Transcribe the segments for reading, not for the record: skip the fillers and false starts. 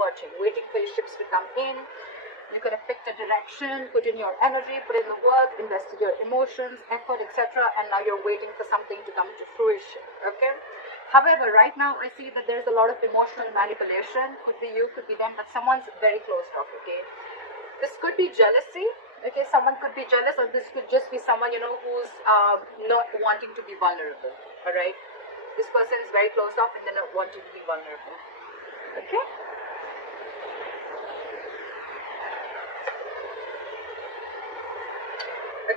watching, waiting for your ships to come in. You could have picked a direction, put in your energy, put in the work, invested your emotions, effort, etc. And now you're waiting for something to come to fruition, okay? However, right now I see that there's a lot of emotional manipulation. Could be you, could be them, but someone's very closed off, okay? This could be jealousy, okay? Someone could be jealous, or this could just be someone, who's not wanting to be vulnerable, all right? This person is very closed off and they're not wanting to be vulnerable, okay?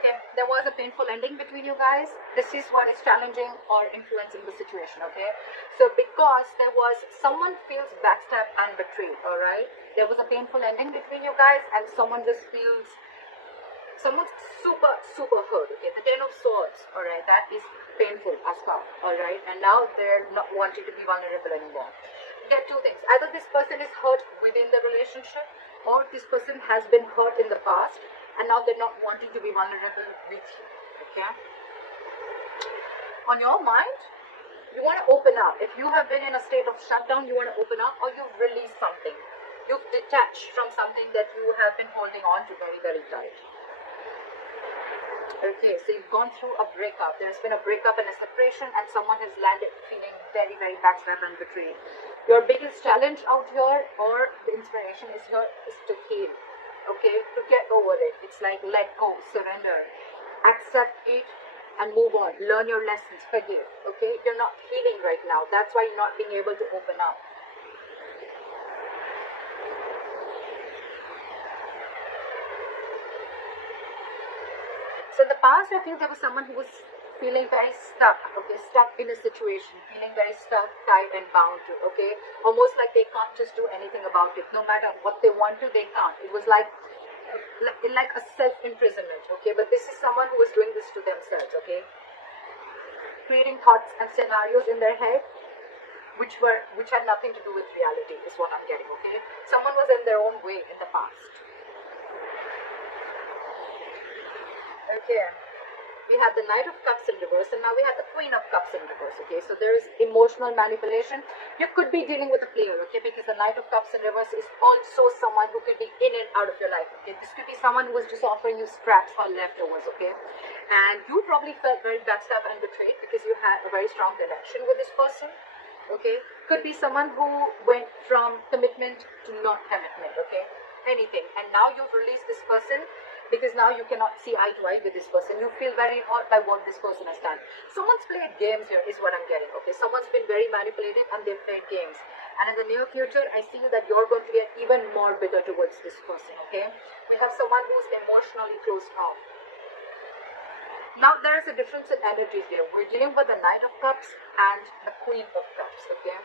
Okay, there was a painful ending between you guys. This is what is challenging or influencing the situation, okay? So because there was, someone feels backstabbed and betrayed, alright? There was a painful ending between you guys and someone just feels, someone's super, super hurt, okay? The Ten of Swords, alright? That is painful as well, alright? And now they're not wanting to be vulnerable anymore. You get two things. Either this person is hurt within the relationship, or this person has been hurt in the past and now they're not wanting to be vulnerable with you, okay? On your mind, you want to open up. If you have been in a state of shutdown, you want to open up, or you've released something. You've detached from something that you have been holding on to very, very tight. Okay, so you've gone through a breakup. There's been a breakup and a separation, and someone has landed feeling very, very backstabbed and betrayed. Your biggest challenge out here, or the inspiration is here, is to heal. Okay, to get over it. It's like let go, surrender, accept it and move on. Learn your lessons, forgive. Okay, you're not healing right now. That's why you're not being able to open up. So in the past, I think there was someone who was feeling very stuck, okay, stuck in a situation, feeling very stuck, tied and bound to, okay, almost like they can't just do anything about it. No matter what they want to, they can't. It was like a self-imprisonment, okay, but this is someone who is doing this to themselves, okay, creating thoughts and scenarios in their head which had nothing to do with reality is what I'm getting, okay. Someone was in their own way in the past. Okay, we had the Knight of Cups in reverse, and now we have the Queen of Cups in reverse, okay. So there is emotional manipulation. You could be dealing with a player, okay, because the Knight of Cups in reverse is also someone who could be in and out of your life, okay. This could be someone who is just offering you scraps or leftovers, okay. And you probably felt very backstabbed and betrayed because you had a very strong connection with this person, okay. Could be someone who went from commitment to not commitment, okay. Anything. And now you've released this person, because now you cannot see eye to eye with this person. You feel very hurt by what this person has done. Someone's played games here is what I'm getting, okay. Someone's been very manipulative and they've played games. And in the near future, I see that you're going to get even more bitter towards this person, okay. We have someone who's emotionally closed off. Now there is a difference in energies here. We're dealing with the Knight of Cups and the Queen of Cups, okay.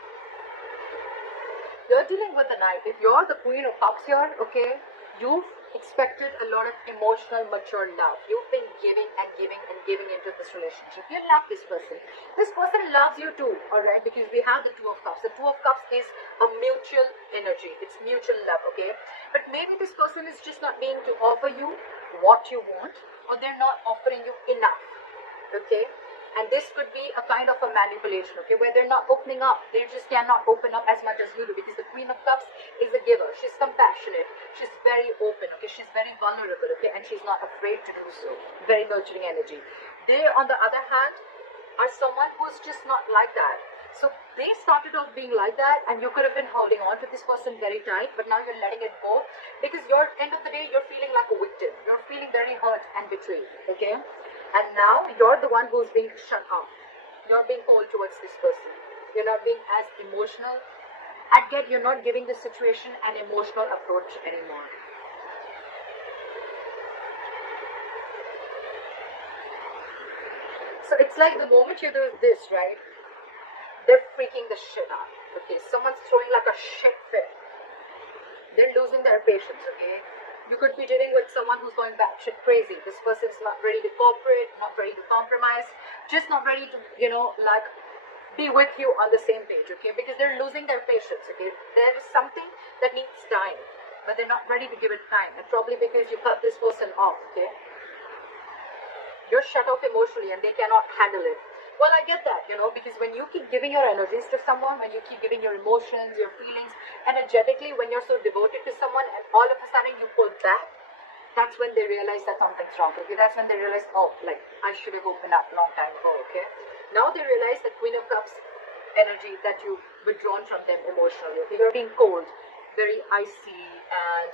You're dealing with the Knight. If you're the Queen of Cups here, okay, you've expected a lot of emotional, mature love. You've been giving and giving and giving into this relationship. You love this person. This person loves you too, alright? Because we have the Two of Cups. The Two of Cups is a mutual energy. It's mutual love, okay? But maybe this person is just not being to offer you what you want, or they're not offering you enough, okay? And this could be a kind of a manipulation, okay, where they're not opening up. They just cannot open up as much as you do, because the Queen of Cups is a giver. She's compassionate. She's very open, okay. She's very vulnerable, okay, and she's not afraid to do so. Very nurturing energy. They, on the other hand, are someone who's just not like that. So they started off being like that, and you could have been holding on to this person very tight, but now you're letting it go, because you're, end of the day, you're feeling like a victim. You're feeling very hurt and betrayed, okay. And now you're the one who's being shut off. You're being cold towards this person. You're not being as emotional. I get you're not giving the situation an emotional approach anymore. So it's like the moment you do this, right? They're freaking the shit out. Okay, someone's throwing like a shit fit. They're losing their patience, okay? You could be dealing with someone who's going batshit crazy. This person's not ready to cooperate, not ready to compromise, just not ready to, like, be with you on the same page, okay? Because they're losing their patience, okay? There is something that needs time, but they're not ready to give it time. And probably because you cut this person off, okay? You're shut off emotionally and they cannot handle it. Well, I get that, because when you keep giving your energies to someone, when you keep giving your emotions, your feelings, energetically, when you're so devoted to someone, and all of a sudden you pull back, that's when they realize that something's wrong. Okay, that's when they realize, oh, like I should have opened up a long time ago. Okay, now they realize the Queen of Cups energy that you've withdrawn from them emotionally. Okay, you're being cold, very icy, and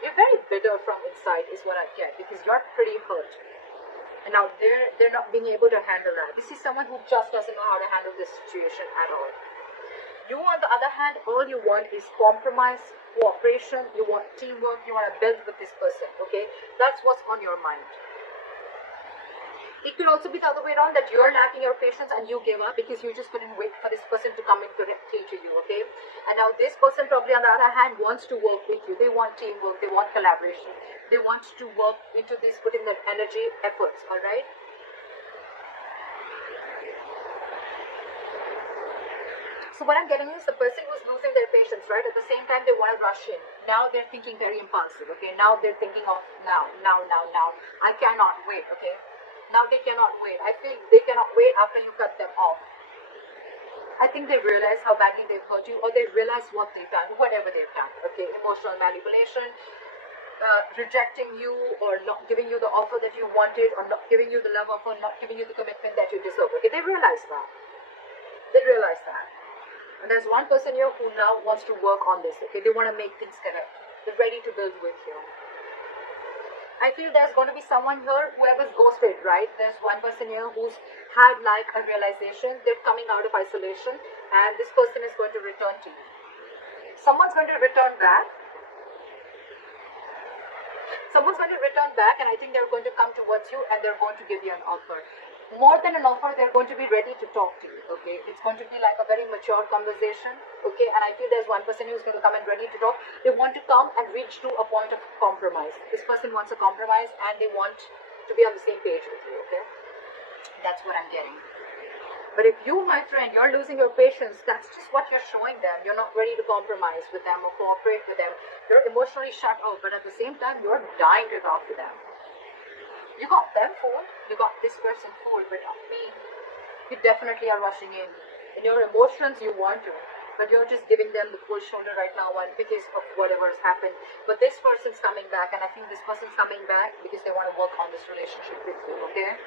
you're very bitter from inside, is what I get, because you're pretty hurt. And now they're not being able to handle that. This is someone who just doesn't know how to handle this situation at all. You, on the other hand, all you want is compromise, cooperation, you want teamwork, you want to build with this person, okay? That's what's on your mind. It could also be the other way around, that you're lacking your patience and you give up because you just couldn't wait for this person to come in directly to you, okay? And now this person probably on the other hand wants to work with you. They want teamwork, they want collaboration. They want to work into this, put in their energy, efforts, alright? So what I'm getting is the person who's losing their patience, right? At the same time, they want to rush in. Now they're thinking very impulsive, okay? Now they're thinking of now. I cannot wait, okay? Now they cannot wait. I feel they cannot wait after you cut them off. I think they realize how badly they've hurt you, or they realize what they've done, whatever they've done, okay? Emotional manipulation, rejecting you, or not giving you the offer that you wanted, or not giving you the love offer, not giving you the commitment that you deserve, okay? They realize that. And there's one person here who now wants to work on this, okay? They want to make things correct. They're ready to build with you. I feel there's going to be someone here, whoever's ghosted, right? There's one person here who's had like a realization. They're coming out of isolation, and this person is going to return to you. Someone's going to return back. And I think they're going to come towards you, and they're going to give you an offer. More than an offer, they're going to be ready to talk to you, okay? It's going to be like a very mature conversation, okay? And I feel there's one person who's going to come and ready to talk. They want to come and reach to a point of compromise. This person wants a compromise, and they want to be on the same page with you, okay? That's what I'm getting. But if you, my friend, you're losing your patience, that's just what you're showing them. You're not ready to compromise with them or cooperate with them. You're emotionally shut off, but at the same time, you're dying to talk to them. You got them fooled, you got this person fooled, but not me. You definitely are rushing in. In your emotions, you want to, but you're just giving them the cold shoulder right now because of whatever has happened. But this person's coming back, and I think this person's coming back because they want to work on this relationship with you, okay?